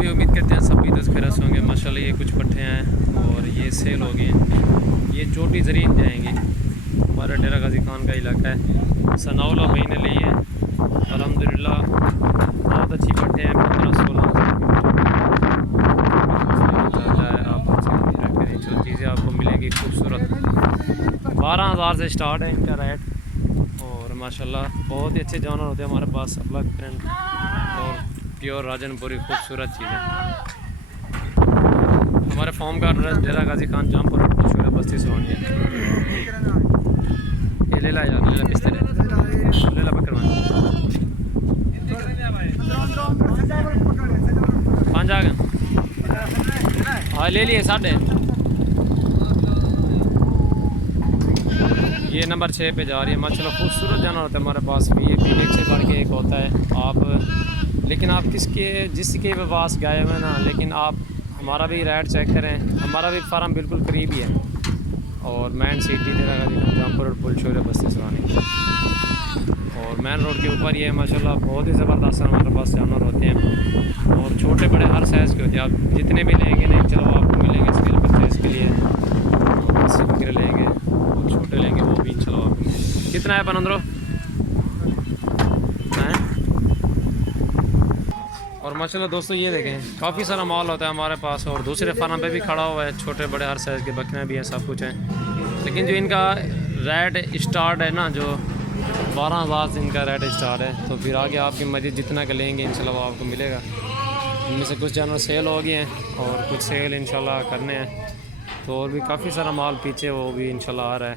भी उम्मीद करते हैं सब भी खैर से होंगे। माशाल्लाह ये कुछ पट्ठे हैं और ये सेल हो गए हैं। ये चोटी ज़रीन जाएंगे। हमारा डेरा गाजी खान का इलाका है। सनाउला भाई ने ली है अल्हम्दुलिल्लाह, बहुत अच्छी पट्टे हैं। 15-16 जो चीज़ें आपको मिलेंगी खूबसूरत। 12,000 से स्टार्ट है इनका रेट और माशाल्लाह बहुत ही अच्छे जानवर होते हैं हमारे पास। अलग प्रिंट और प्योर राजनपुरी खूबसूरत चीज़ें। हमारे फॉर्म का एड्रेस डेरा गाजी खान जामपुर मशहूर बस्ती सोनी है। ये ले ला यार, ले ला पिस्ते ले ला पकड़वा 5 आ गए। हाँ ले लिए 7.5। ये नंबर 6 पे जा रही है। माशाल्लाह खूबसूरत जानवर होता है हमारे पास भी। ये भी एक से बढ़ के एक होता है। आप लेकिन आप जिसके भी पास गए हुए ना, लेकिन आप हमारा भी रेट चेक करें। हमारा भी फार्म बिल्कुल करीब ही है और मेन सिटी डेरा गाजी जामपुर रोड पुल शोर बस्ती सुरानी और मेन रोड के ऊपर ये माशाल्लाह बहुत ही ज़बरदस्त हमारे पास जानवर होते हैं और छोटे बड़े हर साइज़ के होते हैं। आप जितने भी लेंगे नहीं चलो आपको मिलेंगे स्केल परचेज के लिए। 80 बकरे लेंगे और छोटे लेंगे वो भी इंशाल्लाह आपको मिलेंगे। कितना है पंद्रह और माशाल्लाह दोस्तों ये देखें काफ़ी सारा माल होता है हमारे पास और दूसरे फार्म पे भी खड़ा हुआ है। छोटे बड़े हर साइज़ के बकरे भी हैं, सब कुछ हैं। लेकिन जो इनका रेट स्टार्ट है ना, जो 12,000 से इनका रेट स्टार्ट है, तो फिर आगे आपकी मर्ज़ी जितना का लेंगे इंशाल्लाह वो आपको मिलेगा। इनमें से कुछ जानवर सेल हो गए हैं और कुछ सेल इंशाल्लाह करने हैं। तो और भी काफ़ी सारा माल पीछे वो भी इंशाल्लाह आ रहा है।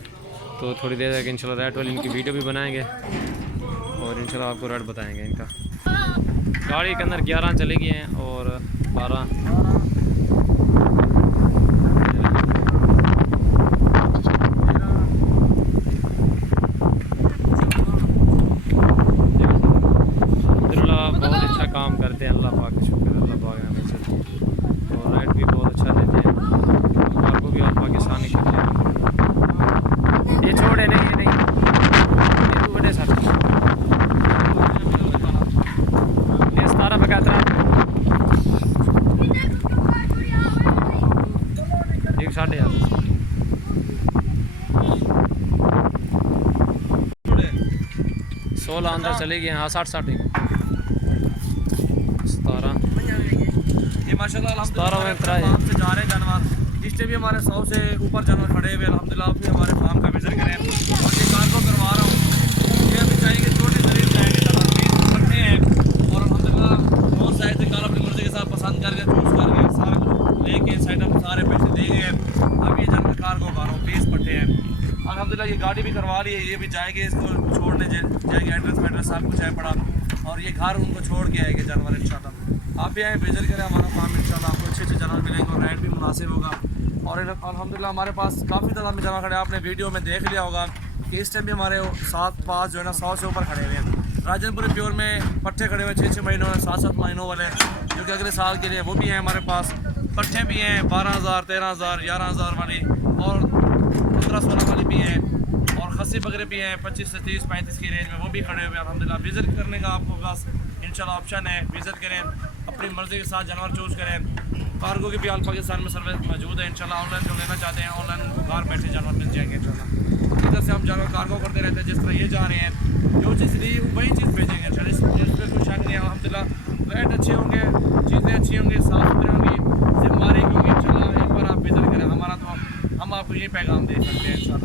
तो थोड़ी देर तक इंशाल्लाह रेट वाली इनकी वीडियो भी बनाएंगे और इंशाल्लाह आपको रेट बताएंगे इनका। गाड़ी के अंदर 11 चले गए हैं और 12 बहुत अच्छा काम करते हैं। अल्लाह पाक का शुक्र, अल्लाह पाक हमें और रेट भी बहुत अच्छा देते हैं। आपको भी अल्लाह पाक आसानी करते हैं। ये छोड़े नहीं, ये नहीं ये तो बड़े साथ ये 17 बकाता 1.5 16 अंदर चले गए। हाँ 60 17 ये माशाल्लाह 17 में से जा रहे हैं जानवर। इस टाइम भी हमारे 100 से ऊपर जानवर खड़े हुए अल्हम्दुलिल्लाह। आप भी हमारे फार्म का विजिट करें और ये कार को करवा रहा हूँ। ये अभी चाहिए छोटे शरीर जाएंगे जानवर रखते हैं और अल्हम्दुलिल्लाह बहुत साइज से कार अपनी मर्जी के साथ पसंद करके चूज़ करके सारा कुछ लेके सेटअप सारे पैसे देंगे। अब ये जानवर कार को उठा रहा हूँ, 20 पट्टे हैं अल्हम्दुलिल्लाह। ये गाड़ी भी करवा रही है, ये भी जाएंगे इसको छोड़ने जाएंगे। एड्रेस सब कुछ है पड़ा और ये घर उनको छोड़ के आएंगे जानवर इंशाल्लाह। आप भी आए विजिट करें हमारा फार्म, इंशाल्लाह आपको अच्छे अच्छे जानवर मिलेंगे और रेट भी मुनासिब होगा। और अल्हम्दुलिल्लाह हमारे पास काफ़ी तादाद में जानवर खड़े हैं। आपने वीडियो में देख लिया होगा कि इस टाइम भी हमारे 7-5 जो है ना 100 से ऊपर खड़े हुए हैं। राजनपुरी प्योर में पट्टे खड़े हुए 6-6 महीनों में, 7-7 महीनों वाले जो कि अगले साल के लिए वो भी हैं हमारे पास। पट्टे भी हैं 12,000, 13,000, 11,000 वाली और 15-16 वाली भी हैं और खस्सी बकरे भी हैं 25 से 30-35 की रेंज में, वो भी खड़े हुए हैं अल्हम्दुलिल्लाह। विज़िट करने का आपको बस इंशाल्लाह ऑप्शन है, विज़िट करें, अपनी मर्ज़ी के साथ जानवर चूज़ करें। कार्गो की भी आल पाकिस्तान में सर्विस मौजूद है इंशाल्लाह। ऑनलाइन जो लेना चाहते हैं ऑनलाइन उनको घर बैठे जानवर मिल जाएंगे इंशाल्लाह। इधर से हम जानवर कार्गो करते रहते हैं। जिस तरह ये जा रहे हैं जो चीज़ ली वही चीज़ भेजेंगे इंशाल्लाह। इस पर कोई शक नहीं है अल्हम्दुलिल्लाह। रेट अच्छे होंगे, चीज़ें अच्छी होंगी, साफ़ सुथरी होंगी, जिम्मेदारी होंगी इंशाल्लाह। एक बार आप विज़िट करें हमारा, तो हम आपको ये पैगाम दे सकते हैं इंशाल्लाह।